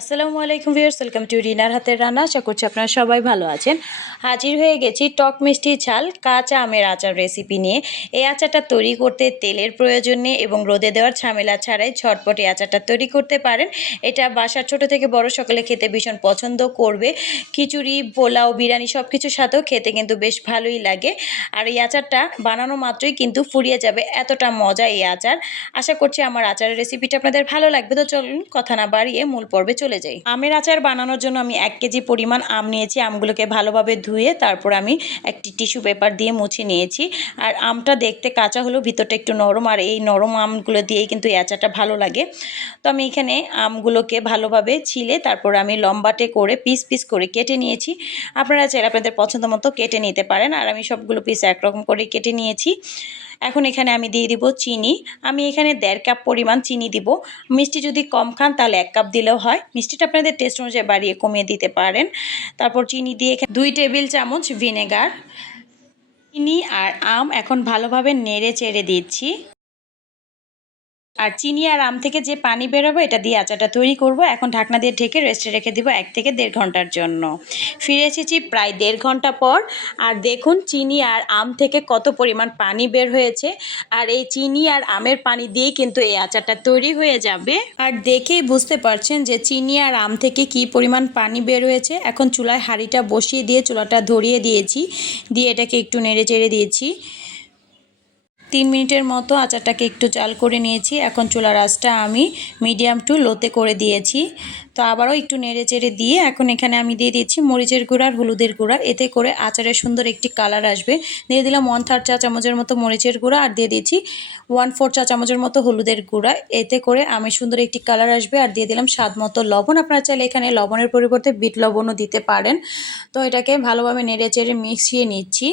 আসসালামু আলাইকুম viewers, welcome to রিনার হাতের রান্না। আশা করছি আপনারা সবাই ভালো আছেন। হাজির হয়ে গেছি টক মিষ্টি ঝাল, কাঁচা আমের আচার রেসিপি নিয়ে। এই আচারটা তৈরি করতে তেলের প্রয়োজন নেই এবং রোদে দেওয়ার ঝামেলা ছাড়াই ঝটপট এই আচারটা তৈরি করতে পারেন। এটা বাসার ছোট থেকে বড় সকলে খেতে ভীষণ পছন্দ করবে। খিচুড়ি, পোলাও, বিরিয়ানি সব কিছুর সাথেও খেতে কিন্তু বেশ ভালোই লাগে। আর এই আচারটা বানানো মাত্রই কিন্তু ফুরিয়ে যাবে এতটা মজা এই আচার। আশা করছি আমার আচারের রেসিপিটা আপনাদের ভালো লাগবে। তো চলুন, কথা না বাড়িয়ে মূল পর্বে চলে যাই। আমের আচার বানানোর জন্য আমি এক কেজি পরিমাণ আম নিয়েছি, আমগুলোকে ভালোভাবে ধুয়ে তারপর আমি একটি টিস্যু পেপার দিয়ে মুছে নিয়েছি। আর আমটা দেখতে কাঁচা হলেও ভিতরটা একটু নরম, আর এই নরম আমগুলো দিয়েই কিন্তু এই আচারটা ভালো লাগে। তো আমি এখানে আমগুলোকে ভালোভাবে ছিলে তারপর আমি লম্বাটে করে পিস পিস করে কেটে নিয়েছি। আপনারা চাইলে আপনাদের পছন্দ মতো কেটে নিতে পারেন, আর আমি সবগুলো পিস একরকম করে কেটে নিয়েছি। এখন এখানে আমি দিয়ে দিব চিনি। আমি এখানে দেড় কাপ পরিমাণ চিনি দিব। মিষ্টি যদি কম খান তাহলে এক কাপ দিলেও হয়। মিষ্টিটা আপনাদের টেস্ট অনুযায়ী বাড়িয়ে কমিয়ে দিতে পারেন। তারপর চিনি দিয়ে দুই টেবিল চামচ ভিনেগার চিনি আর আম এখন ভালোভাবে নেড়ে চেড়ে দিচ্ছি। আর চিনি আর আম থেকে যে পানি বেরোবে, এটা দিয়ে আচারটা তৈরি করব। এখন ঢাকনা দিয়ে ঢেকে রেস্টে রেখে দিব এক থেকে দেড় ঘণ্টার জন্য। ফিরে এসেছি প্রায় দেড় ঘণ্টা পর। আর দেখুন, চিনি আর আম থেকে কত পরিমাণ পানি বের হয়েছে। আর এই চিনি আর আমের পানি দিয়েই কিন্তু এই আচারটা তৈরি হয়ে যাবে। আর দেখেই বুঝতে পারছেন যে চিনি আর আম থেকে কি পরিমাণ পানি বের হয়েছে। এখন চুলায় হাঁড়িটা বসিয়ে দিয়ে চুলাটা ধরিয়ে দিয়েছি। দিয়ে এটাকে একটু নেড়ে চেড়ে দিয়েছি। তিন মিনিটের মতো আচারটাকে একটু চাল করে নিয়েছি। এখন চুলার আঁচটা আমি মিডিয়াম টু লোতে করে দিয়েছি। তো আবারও একটু নেড়ে চেড়ে দিয়ে এখন এখানে আমি দিয়ে দিচ্ছি মরিচের গুঁড়া আর হলুদের গুঁড়া। এতে করে আচারের সুন্দর একটি কালার আসবে। দিয়ে দিলাম ওয়ান থার্ড চা চামচের মতো মরিচের গুঁড়া আর দিয়ে দিচ্ছি ওয়ান ফোর চা চামচের মতো হলুদের গুঁড়া। এতে করে আমি সুন্দর একটি কালার আসবে আর দিয়ে দিলাম স্বাদ মতো লবণ। আপনারা চাইলে এখানে লবণের পরিবর্তে বিট লবণও দিতে পারেন। তো এটাকে ভালোভাবে নেড়ে চেড়ে মিশিয়ে নিচ্ছি।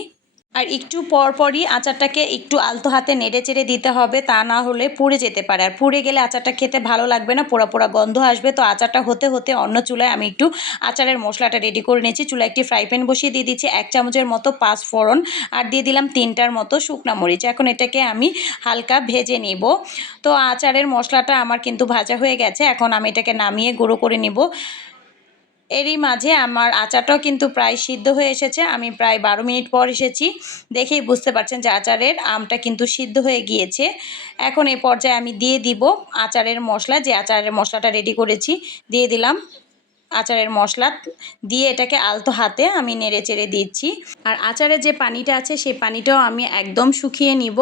আর একটু পর পরই আচারটাকে একটু আলতো হাতে নেড়ে চেড়ে দিতে হবে, তা না হলে পুড়ে যেতে পারে। আর পুড়ে গেলে আচারটা খেতে ভালো লাগবে না, পোড়া পোড়া গন্ধ আসবে। তো আচারটা হতে হতে অন্য চুলায় আমি একটু আচারের মশলাটা রেডি করে নিয়েছি। চুলায় একটি ফ্রাই প্যান বসিয়ে দিয়ে দিচ্ছি, এক চামচের মতো পাঁচ ফোড়ন। আর দিয়ে দিলাম তিনটার মতো শুকনা মরিচ। এখন এটাকে আমি হালকা ভেজে নিব। তো আচারের মশলাটা আমার কিন্তু ভাজা হয়ে গেছে। এখন আমি এটাকে নামিয়ে গুঁড়ো করে নিব। এরই মাঝে আমার আচারটাও কিন্তু প্রায় সিদ্ধ হয়ে এসেছে। আমি প্রায় বারো মিনিট পর এসেছি। দেখেই বুঝতে পারছেন যে আচারের আমটা কিন্তু সিদ্ধ হয়ে গিয়েছে। এখন এই পর্যায়ে আমি দিয়ে দিব আচারের মশলা। যে আচারের মশলাটা রেডি করেছি, দিয়ে দিলাম। আচারের মশলা দিয়ে এটাকে আলতো হাতে আমি নেড়ে চেড়ে দিচ্ছি। আর আচারে যে পানিটা আছে সেই পানিটাও আমি একদম শুকিয়ে নিব।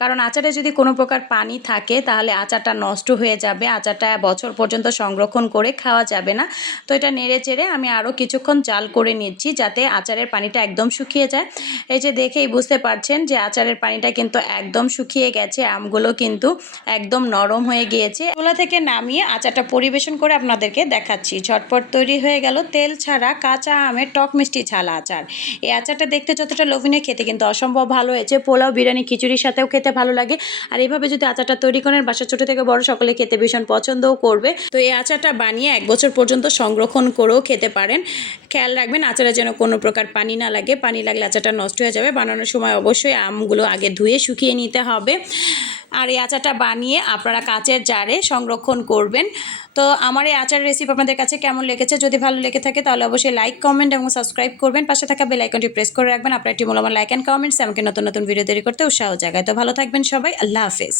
কারণ আচারে যদি কোনো প্রকার পানি থাকে তাহলে আচারটা নষ্ট হয়ে যাবে, আচারটা বছর পর্যন্ত সংরক্ষণ করে খাওয়া যাবে না। তো এটা নেড়ে চেড়ে আমি আরও কিছুক্ষণ জাল করে নিচ্ছি যাতে আচারের পানিটা একদম শুকিয়ে যায়। এই যে দেখেই বুঝতে পারছেন যে আচারের পানিটা কিন্তু একদম শুকিয়ে গেছে, আমগুলো কিন্তু একদম নরম হয়ে গিয়েছে। ওলা থেকে নামিয়ে আচারটা পরিবেশন করে আপনাদেরকে দেখাচ্ছি। ঝটপট তৈরি হয়ে গেল তেল ছাড়া কাঁচা আমের টক মিষ্টি ছালা আচার। এই আচারটা দেখতে যতটা লোভনীয়, খেতে কিন্তু অসম্ভব ভালো হয়েছে। পোলাও, বিরিয়ানি, খিচুড়ির সাথেও খেতে ভালো লাগে। আর এইভাবে যদি আচারটা তৈরি করেন বাসা ছোটো থেকে বড় সকলে খেতে ভীষণ পছন্দও করবে। তো এই আচারটা বানিয়ে এক বছর পর্যন্ত সংরক্ষণ করেও খেতে পারেন। খেয়াল রাখবেন, আচারে যেন কোনো প্রকার পানি না লাগে। পানি লাগলে আচারটা নষ্ট হয়ে যাবে। বানানোর সময় অবশ্যই আমগুলো আগে ধুয়ে শুকিয়ে নিতে হবে। আর এই আচারটা বানিয়ে আপনারা কাঁচের জারে সংরক্ষণ করবেন। তো আমার এই আচার রেসিপি আপনাদের কাছে কেমন লেগেছে? যদি ভালো লেগে থাকে তাহলে অবশ্যই লাইক কমেন্ট এবং সাবস্ক্রাইব করবেন। পাশে থাকা বেল আইকনটি প্রেস করে রাখবেন। আপনার একটি মূল্যবান লাইক অ্যান্ড কমেন্টস আমাকে নতুন নতুন ভিডিও তৈরি করতে উৎসাহ জায়গায় তো ভালো থাকবেন সবাই। আল্লাহ হাফেজ।